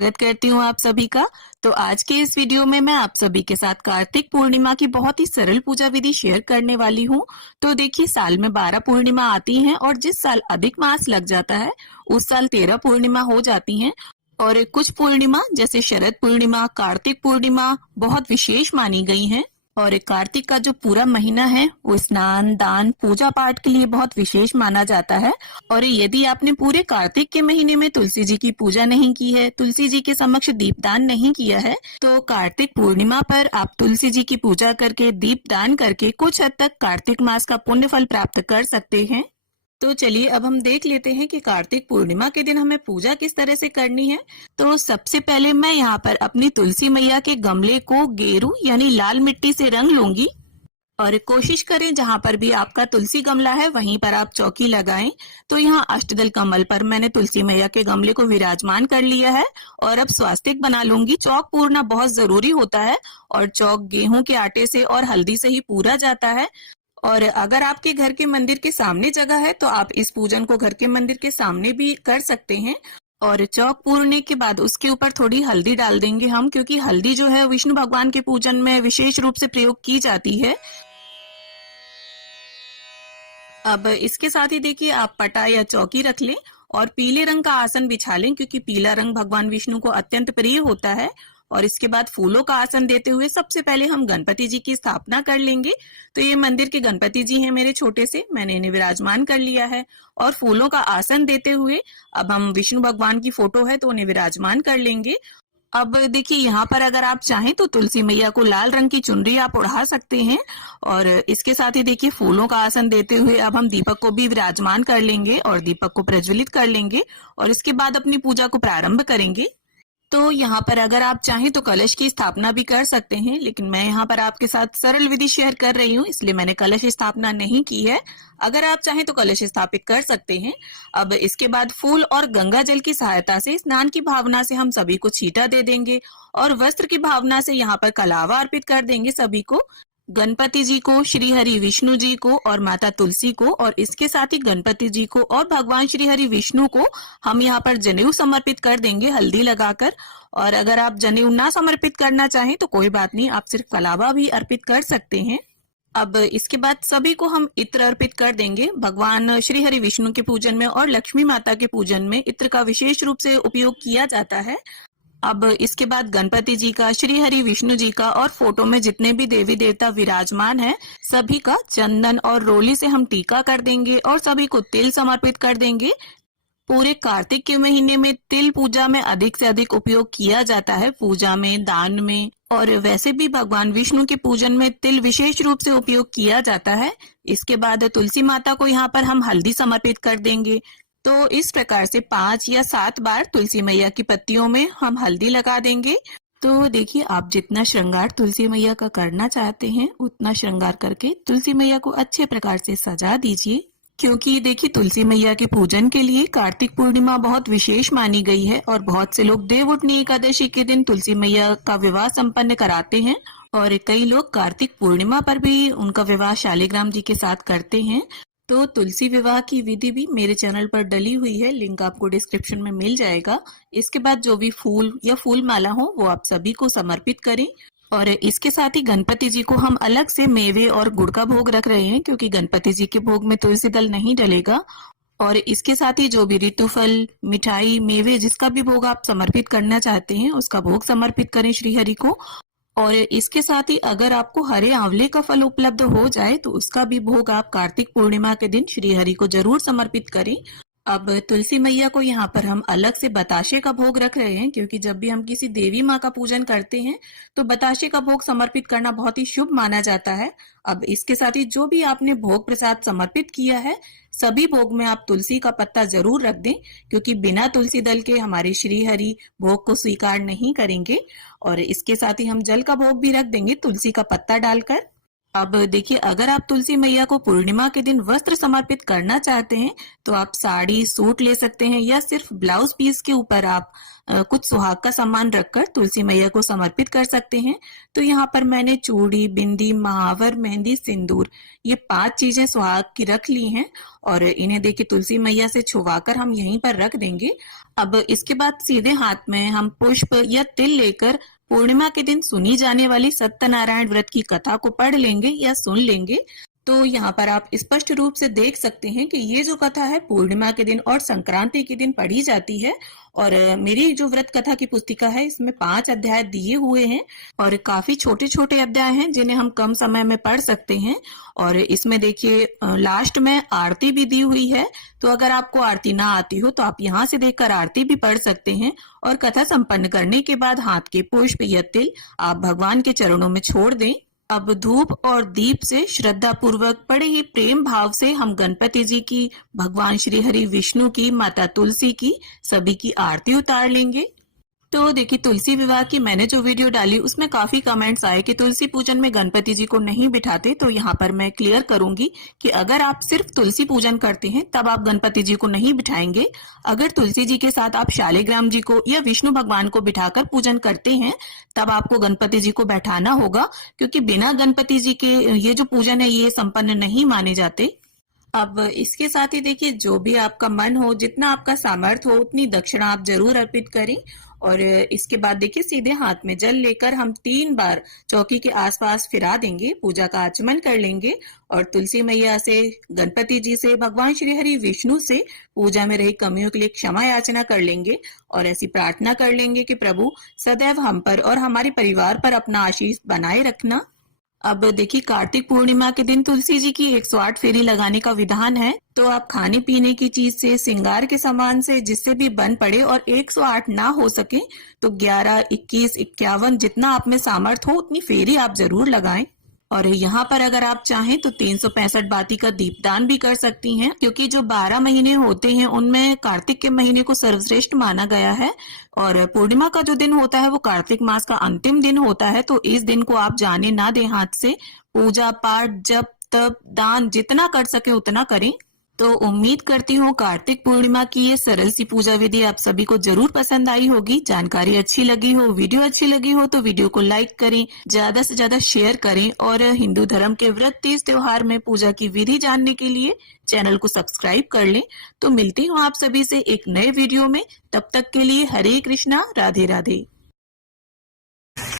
स्वागत करती हूँ आप सभी का। तो आज के इस वीडियो में मैं आप सभी के साथ कार्तिक पूर्णिमा की बहुत ही सरल पूजा विधि शेयर करने वाली हूँ। तो देखिए, साल में 12 पूर्णिमा आती हैं और जिस साल अधिक मास लग जाता है उस साल 13 पूर्णिमा हो जाती हैं। और कुछ पूर्णिमा जैसे शरद पूर्णिमा, कार्तिक पूर्णिमा बहुत विशेष मानी गई हैं। और कार्तिक का जो पूरा महीना है वो स्नान, दान, पूजा पाठ के लिए बहुत विशेष माना जाता है। और यदि आपने पूरे कार्तिक के महीने में तुलसी जी की पूजा नहीं की है, तुलसी जी के समक्ष दीपदान नहीं किया है, तो कार्तिक पूर्णिमा पर आप तुलसी जी की पूजा करके, दीपदान करके कुछ हद तक कार्तिक मास का पुण्य फल प्राप्त कर सकते हैं। तो चलिए अब हम देख लेते हैं कि कार्तिक पूर्णिमा के दिन हमें पूजा किस तरह से करनी है। तो सबसे पहले मैं यहाँ पर अपनी तुलसी मैया के गमले को गेरू यानी लाल मिट्टी से रंग लूंगी। और कोशिश करें जहाँ पर भी आपका तुलसी गमला है वहीं पर आप चौकी लगाएं। तो यहाँ अष्टदल कमल पर मैंने तुलसी मैया के गमले को विराजमान कर लिया है। और अब स्वास्तिक बना लूंगी। चौक पूरना बहुत जरूरी होता है और चौक गेहूं के आटे से और हल्दी से ही पूरा जाता है। और अगर आपके घर के मंदिर के सामने जगह है तो आप इस पूजन को घर के मंदिर के सामने भी कर सकते हैं। और चौक पूरने के बाद उसके ऊपर थोड़ी हल्दी डाल देंगे हम, क्योंकि हल्दी जो है विष्णु भगवान के पूजन में विशेष रूप से प्रयोग की जाती है। अब इसके साथ ही देखिए, आप पटा या चौकी रख लें और पीले रंग का आसन बिछा लें, क्योंकि पीला रंग भगवान विष्णु को अत्यंत प्रिय होता है। और इसके बाद फूलों का आसन देते हुए सबसे पहले हम गणपति जी की स्थापना कर लेंगे। तो ये मंदिर के गणपति जी हैं मेरे छोटे से, मैंने इन्हें विराजमान कर लिया है। और फूलों का आसन देते हुए अब हम विष्णु भगवान की फोटो है तो उन्हें विराजमान कर लेंगे। अब देखिए, यहाँ पर अगर आप चाहें तो तुलसी मैया को लाल रंग की चुनरी आप ओढ़ा सकते हैं। और इसके साथ ही देखिए, फूलों का आसन देते हुए अब हम दीपक को भी विराजमान कर लेंगे और दीपक को प्रज्वलित कर लेंगे और इसके बाद अपनी पूजा को प्रारंभ करेंगे। तो यहाँ पर अगर आप चाहें तो कलश की स्थापना भी कर सकते हैं, लेकिन मैं यहाँ पर आपके साथ सरल विधि शेयर कर रही हूँ, इसलिए मैंने कलश स्थापना नहीं की है। अगर आप चाहें तो कलश स्थापित कर सकते हैं। अब इसके बाद फूल और गंगा जल की सहायता से स्नान की भावना से हम सभी को छींटा दे देंगे और वस्त्र की भावना से यहाँ पर कलावा अर्पित कर देंगे सभी को, गणपति जी को, श्री हरि विष्णु जी को और माता तुलसी को। और इसके साथ ही गणपति जी को और भगवान श्री हरि विष्णु को हम यहाँ पर जनेऊ समर्पित कर देंगे हल्दी लगाकर। और अगर आप जनेऊ ना समर्पित करना चाहें तो कोई बात नहीं, आप सिर्फ कलावा भी अर्पित कर सकते हैं। अब इसके बाद सभी को हम इत्र अर्पित कर देंगे। भगवान श्री हरि विष्णु के पूजन में और लक्ष्मी माता के पूजन में इत्र का विशेष रूप से उपयोग किया जाता है। अब इसके बाद गणपति जी का, श्री हरि विष्णु जी का और फोटो में जितने भी देवी देवता विराजमान हैं सभी का चंदन और रोली से हम टीका कर देंगे और सभी को तिल समर्पित कर देंगे। पूरे कार्तिक के महीने में तिल पूजा में अधिक से अधिक उपयोग किया जाता है, पूजा में, दान में, और वैसे भी भगवान विष्णु के पूजन में तिल विशेष रूप से उपयोग किया जाता है। इसके बाद तुलसी माता को यहाँ पर हम हल्दी समर्पित कर देंगे। तो इस प्रकार से 5 या 7 बार तुलसी मैया की पत्तियों में हम हल्दी लगा देंगे। तो देखिए, आप जितना श्रृंगार तुलसी मैया का करना चाहते हैं उतना श्रृंगार करके तुलसी मैया को अच्छे प्रकार से सजा दीजिए, क्योंकि देखिए, तुलसी मैया के पूजन के लिए कार्तिक पूर्णिमा बहुत विशेष मानी गई है और बहुत से लोग देवउठनी एकादशी के दिन तुलसी मैया का विवाह संपन्न कराते हैं और कई लोग कार्तिक पूर्णिमा पर भी उनका विवाह शालिग्राम जी के साथ करते हैं। तो तुलसी विवाह की विधि भी मेरे चैनल पर डली हुई है, लिंक आपको डिस्क्रिप्शन में मिल जाएगा। इसके बाद जो भी फूल या फूल माला हो वो आप सभी को समर्पित करें। और इसके साथ ही गणपति जी को हम अलग से मेवे और गुड़ का भोग रख रहे हैं, क्योंकि गणपति जी के भोग में तुलसी दल नहीं डलेगा। और इसके साथ ही जो भी ऋतुफल, मिठाई, मेवे, जिसका भी भोग आप समर्पित करना चाहते हैं उसका भोग समर्पित करें श्री हरि को। और इसके साथ ही अगर आपको हरे आंवले का फल उपलब्ध हो जाए तो उसका भी भोग आप कार्तिक पूर्णिमा के दिन श्री हरि को जरूर समर्पित करें। अब तुलसी मैया को यहाँ पर हम अलग से बताशे का भोग रख रहे हैं, क्योंकि जब भी हम किसी देवी माँ का पूजन करते हैं तो बताशे का भोग समर्पित करना बहुत ही शुभ माना जाता है। अब इसके साथ ही जो भी आपने भोग प्रसाद समर्पित किया है सभी भोग में आप तुलसी का पत्ता जरूर रख दें, क्योंकि बिना तुलसी दल के हमारे श्री हरि भोग को स्वीकार नहीं करेंगे। और इसके साथ ही हम जल का भोग भी रख देंगे तुलसी का पत्ता डालकर। अब देखिए, अगर आप तुलसी मैया को पूर्णिमा के दिन वस्त्र समर्पित करना चाहते हैं तो आप साड़ी, सूट ले सकते हैं या सिर्फ ब्लाउज पीस के ऊपर आप कुछ सुहाग का सामान रखकर तुलसी मैया को समर्पित कर सकते हैं। तो यहाँ पर मैंने चूड़ी, बिंदी, महावर, मेहंदी, सिंदूर, ये 5 चीजें सुहाग की रख ली हैं और इन्हें देखिए तुलसी मैया से छुवाकर हम यहीं पर रख देंगे। अब इसके बाद सीधे हाथ में हम पुष्प या तिल लेकर पूर्णिमा के दिन सुनी जाने वाली सत्यनारायण व्रत की कथा को पढ़ लेंगे या सुन लेंगे। तो यहाँ पर आप स्पष्ट रूप से देख सकते हैं कि ये जो कथा है पूर्णिमा के दिन और संक्रांति के दिन पढ़ी जाती है। और मेरी जो व्रत कथा की पुस्तिका है इसमें 5 अध्याय दिए हुए हैं और काफी छोटे छोटे अध्याय हैं जिन्हें हम कम समय में पढ़ सकते हैं। और इसमें देखिए लास्ट में आरती भी दी हुई है, तो अगर आपको आरती ना आती हो तो आप यहाँ से देखकर आरती भी पढ़ सकते हैं। और कथा संपन्न करने के बाद हाथ के पुष्प या तिल आप भगवान के चरणों में छोड़ दें। अब धूप और दीप से श्रद्धा पूर्वक बड़े ही प्रेम भाव से हम गणपति जी की, भगवान श्री हरि विष्णु की, माता तुलसी की, सभी की आरती उतार लेंगे। तो देखिए तुलसी विवाह की मैंने जो वीडियो डाली उसमें काफी कमेंट्स आए कि तुलसी पूजन में गणपति जी को नहीं बिठाते। तो यहाँ पर मैं क्लियर करूंगी कि अगर आप सिर्फ तुलसी पूजन करते हैं तब आप गणपति जी को नहीं बिठाएंगे। अगर तुलसी जी के साथ आप शालिग्राम जी को या विष्णु भगवान को बिठाकर पूजन करते हैं तब आपको गणपति जी को बैठाना होगा, क्योंकि बिना गणपति जी के ये जो पूजन है ये संपन्न नहीं माने जाते। अब इसके साथ ही देखिए जो भी आपका मन हो, जितना आपका सामर्थ्य हो उतनी दक्षिणा आप जरूर अर्पित करें। और इसके बाद देखिए सीधे हाथ में जल लेकर हम 3 बार चौकी के आसपास फिरा देंगे, पूजा का आचमन कर लेंगे और तुलसी मैया से, गणपति जी से, भगवान श्री हरि विष्णु से पूजा में रही कमियों के लिए क्षमा याचना कर लेंगे और ऐसी प्रार्थना कर लेंगे कि प्रभु सदैव हम पर और हमारे परिवार पर अपना आशीष बनाए रखना। अब देखिए कार्तिक पूर्णिमा के दिन तुलसी जी की 108 फेरी लगाने का विधान है। तो आप खाने पीने की चीज से, श्रृंगार के सामान से, जिससे भी बन पड़े और 108 ना हो सके तो 11, 21, 51 जितना आप में सामर्थ्य हो उतनी फेरी आप जरूर लगाएं। और यहाँ पर अगर आप चाहें तो 365 बाती का दीपदान भी कर सकती हैं, क्योंकि जो 12 महीने होते हैं उनमें कार्तिक के महीने को सर्वश्रेष्ठ माना गया है। और पूर्णिमा का जो दिन होता है वो कार्तिक मास का अंतिम दिन होता है। तो इस दिन को आप जाने ना दें हाथ से। पूजा पाठ, जप, तप, दान जितना कर सके उतना करें। तो उम्मीद करती हूँ कार्तिक पूर्णिमा की ये सरल सी पूजा विधि आप सभी को जरूर पसंद आई होगी। जानकारी अच्छी लगी हो, वीडियो अच्छी लगी हो तो वीडियो को लाइक करें, ज्यादा से ज्यादा शेयर करें और हिंदू धर्म के व्रत, तीज, त्योहार में पूजा की विधि जानने के लिए चैनल को सब्सक्राइब कर लें। तो मिलती हूँ आप सभी से एक नए वीडियो में, तब तक के लिए हरे कृष्णा, राधे राधे।